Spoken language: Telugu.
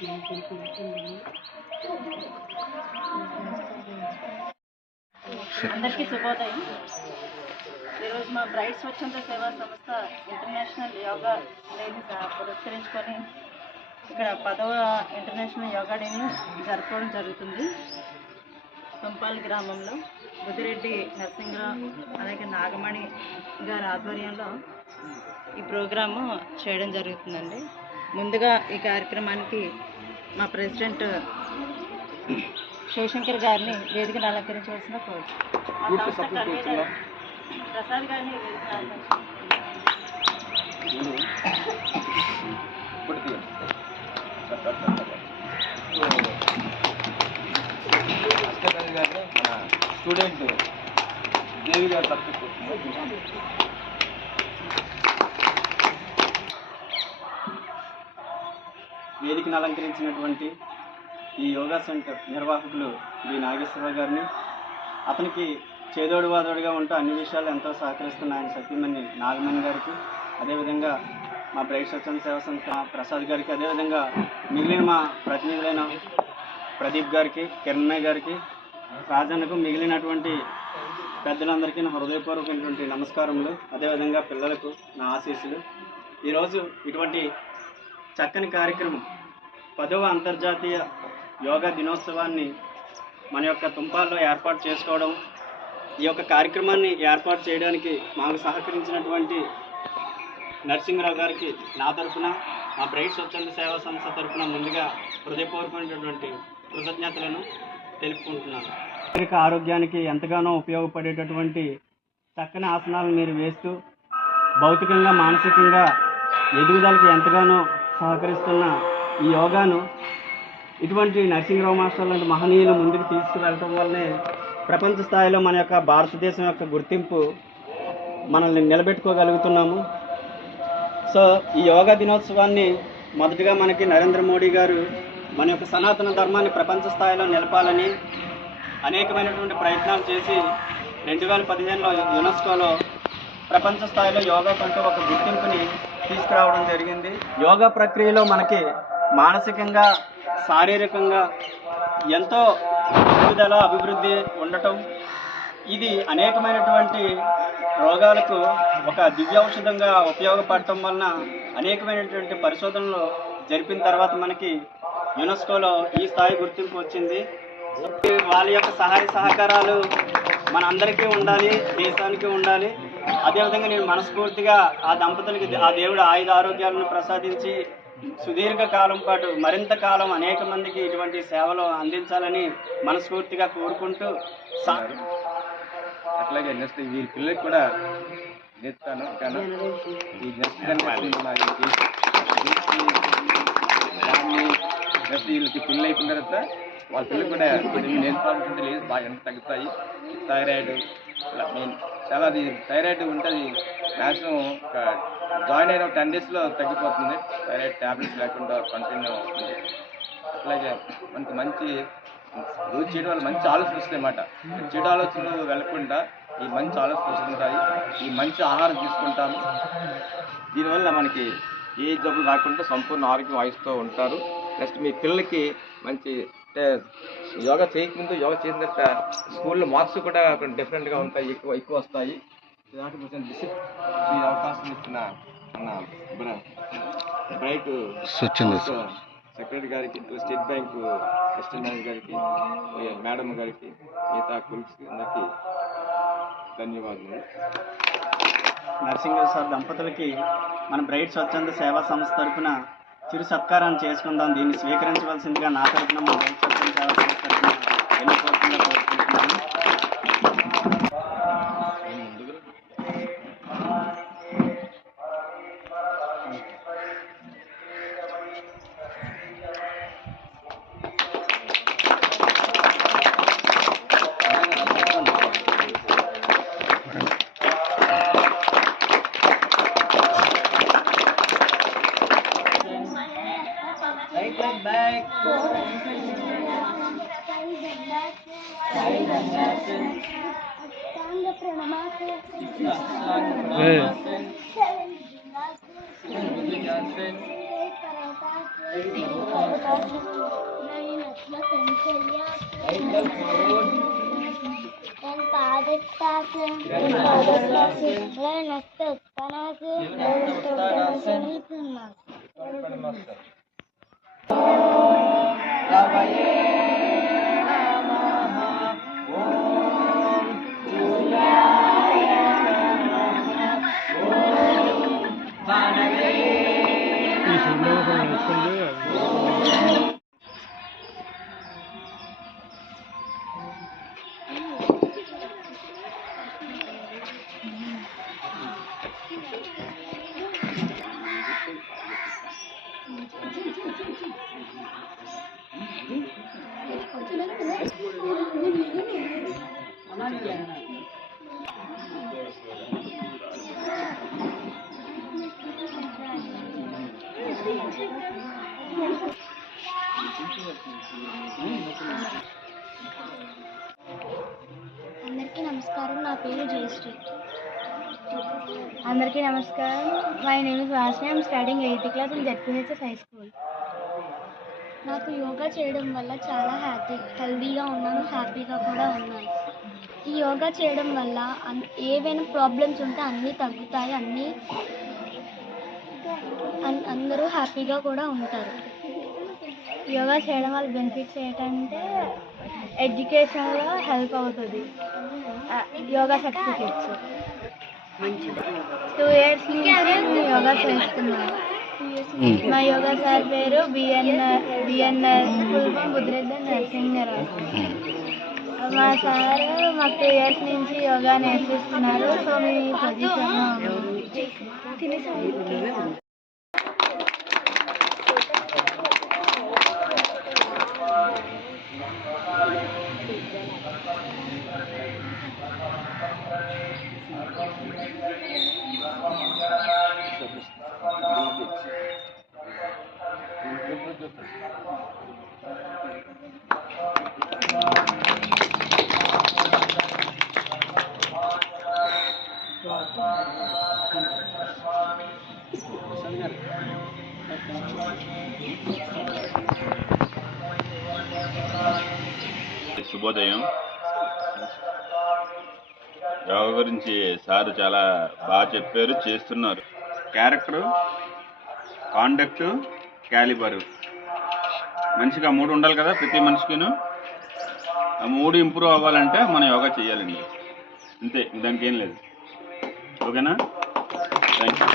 అందరికీ శుభోదయం. ఈరోజు మా బ్రైట్ స్వచ్ఛంద సేవా సంస్థ ఇంటర్నేషనల్ యోగా డేని పురస్కరించుకొని ఇక్కడ 10వ ఇంటర్నేషనల్ యోగా డేని జరుపుకోవడం జరుగుతుంది. తుంపాలి గ్రామంలో బుద్దిరెడ్డి నరసింహరావు అలాగే నాగమణి గారి ఆధ్వర్యంలో ఈ ప్రోగ్రాము చేయడం జరుగుతుందండి. ముందుగా ఈ కార్యక్రమానికి మా ప్రెసిడెంట్ శివశంకర్ గారిని వేదికను అలంకరించవలసిన కోరు. ప్రసాద్ గారిని స్టూడెంట్ దేవి గారు వేదికను అలంకరించినటువంటి ఈ యోగా సెంటర్ నిర్వాహకులు బి నాగేశ్వరరావు గారిని, అతనికి చేదోడు వాదోడుగా ఉంటూ అన్ని విషయాలు ఎంతో సహకరిస్తున్న ఆయన సత్యమణి నాగమణి గారికి, అదేవిధంగా మా బ్రైట్ స్వచ్ఛంద సేవా సంస్థ ప్రసాద్ గారికి, అదేవిధంగా మిగిలిన మా ప్రతినిధులైన ప్రదీప్ గారికి, కిరణ్మయ్య గారికి, రాజన్నకు, మిగిలినటువంటి పెద్దలందరికీ నా హృదయపూర్వకమైనటువంటి నమస్కారములు. అదేవిధంగా పిల్లలకు నా ఆశీస్సులు. ఈరోజు ఇటువంటి చక్కని కార్యక్రమం 10వ అంతర్జాతీయ యోగా దినోత్సవాన్ని మన యొక్క తుంపాల్లో ఏర్పాటు చేసుకోవడం, ఈ యొక్క కార్యక్రమాన్ని ఏర్పాటు చేయడానికి మాకు సహకరించినటువంటి నరసింహరావు గారికి నా తరఫున, మా బ్రైట్ స్వచ్ఛంద సేవా సంస్థ తరఫున ముందుగా హృదయపూర్వకమైనటువంటి కృతజ్ఞతలను తెలుపుకుంటున్నాను. శారీరక ఆరోగ్యానికి ఎంతగానో ఉపయోగపడేటటువంటి చక్కని ఆసనాలను మీరు వేస్తూ భౌతికంగా మానసికంగా ఎదుగుదలకు ఎంతగానో సహకరిస్తున్న ఈ యోగాను ఇటువంటి నరసింహరావు మాస్టర్ లాంటి మహనీయులు ముందుకు తీసుకువెళ్ళటం వల్లనే ప్రపంచ స్థాయిలో మన యొక్క భారతదేశం యొక్క గుర్తింపు మనల్ని నిలబెట్టుకోగలుగుతున్నాము. సో ఈ యోగా దినోత్సవాన్ని మొదటిగా మనకి నరేంద్ర మోడీ గారు మన యొక్క సనాతన ధర్మాన్ని ప్రపంచ స్థాయిలో నిలపాలని అనేకమైనటువంటి ప్రయత్నాలు చేసి 2015లో యునెస్కోలో ప్రపంచ స్థాయిలో యోగా కంటూ ఒక గుర్తింపుని తీసుకురావడం జరిగింది. యోగా ప్రక్రియలో మనకి మానసికంగా శారీరకంగా ఎంతో ఎదుగుదల అభివృద్ధి ఉండటం, ఇది అనేకమైనటువంటి రోగాలకు ఒక దివ్యౌషధంగా ఉపయోగపడటం వలన అనేకమైనటువంటి పరిశోధనలు జరిపిన తర్వాత మనకి యునెస్కోలో ఈ స్థాయి గుర్తింపు వచ్చింది. వాళ్ళ యొక్క సహాయ సహకారాలు మన అందరికీ ఉండాలి, దేశానికి ఉండాలి. అదేవిధంగా నేను మనస్ఫూర్తిగా ఆ దంపతులకి ఆ దేవుడు ఆయుధ ఆరోగ్యాలను ప్రసాదించి సుదీర్ఘ కాలం పాటు మరింత కాలం అనేక మందికి ఇటువంటి సేవలు అందించాలని మనస్ఫూర్తిగా కోరుకుంటూ, అట్లాగే నెక్స్ట్ వీరి పిల్లలకి కూడా నేర్పుతాను. ఈ నెక్స్ట్ వీళ్ళకి పిల్లలు అయిపోయిన తర్వాత వాళ్ళ పిల్లలు కూడా నేర్చుకోవాల్సింటే లేదు, బాగా ఎంత తగ్గుతాయి. థైరాయిడ్ మెయిన్ చాలా అది థైరాయిడ్ ఉంటుంది, మ్యాక్సిమం ఒక జాయిన్ అయిన 10 daysలో తగ్గిపోతుంది. థైరాయిడ్ ట్యాబ్లెట్స్ లేకుండా కంటిన్యూ అవుతుంది. అట్లాగే మనకు మంచి రోజు చేయడం వల్ల మంచి ఆలోచనలు వస్తాయి అన్నమాట. చెడు ఆలోచనలు వెళ్ళకుండా ఈ మంచి ఆలోచనలు వస్తుంటాయి. ఈ మంచి ఆహారం తీసుకుంటాము, దీనివల్ల మనకి ఏ జబ్బులు రాకుండా సంపూర్ణ ఆరోగ్యం ఆయిస్తూ ఉంటారు. నెక్స్ట్ మీ పిల్లలకి మంచి అంటే యోగా చేయకముందు యోగా చేసిన తర్వాత స్కూల్లో మార్క్స్ కూడా డిఫరెంట్గా ఉంటాయి, ఎక్కువ వస్తాయి. ఈ అవకాశం ఇచ్చిన మన బ్రైట్ సెక్రటరీ గారికి, స్టేట్ బ్యాంక్ అసిస్టెంట్ మేనేజర్ గారికి, మేడం గారికి, మిగతా కొలీగ్స్కి అందరికీ ధన్యవాదాలు. నరసింహరావు సార్ దంపతులకి మన బ్రైట్ స్వచ్ఛంద సేవా సంస్థ తరఫున చిరు సత్కారాన్ని చేసుకుందాం. దీన్ని స్వీకరించవలసిందిగా నా తరఫున మా బ్రైట్ స్వచ్ఛంద సేవా సంస్థ తరఫున ఎన్నికోకుండా కోరుకుంటున్నాను. Back. అందరికీ నమస్కారం. నా పేరు జయశ్రీ. అందరికీ నమస్కారం. My name is Vasni. I am studying 8th class in ZPHS high school. నాకు యోగా చేయడం వల్ల చాలా హెల్దీగా ఉన్నాను, హ్యాపీగా కూడా ఉన్నాను. ఈ యోగా చేయడం వల్ల ఏవైనా ప్రాబ్లమ్స్ ఉంటే అన్నీ తగ్గుతాయి, అందరూ హ్యాపీగా కూడా ఉంటారు. యోగా చేయడం వల్ల బెనిఫిట్స్ ఏంటంటే ఎడ్యుకేషన్లో హెల్ప్ అవుతుంది. యోగా సర్టిఫికెట్స్ 2 years నుంచి నేను యోగా చేస్తున్నాను. మా యోగా సార్ పేరు బిఎన్ఆర్ ఫుల్ఫామ్ బుద్ధిరెడ్డి నరసింహరావు. మా సార్ మాకు 2 years నుంచి యోగా నేర్పిస్తున్నారు. సో మేము ఈ పొజిషన్లో ఉన్నాము. శుభోదయం. యోగా గురించి సార్ చాలా బాగా చెప్పారు, చేస్తున్నారు. క్యారెక్టరు, కాండక్టు, క్యాలిబరు మనిషికి ఆ 3 ఉండాలి కదా ప్రతి మనిషికిను. ఆ 3 ఇంప్రూవ్ అవ్వాలంటే మనం యోగా చేయాలండి, అంతే, దానికి ఏం లేదు. ఓకేనా? Thank you.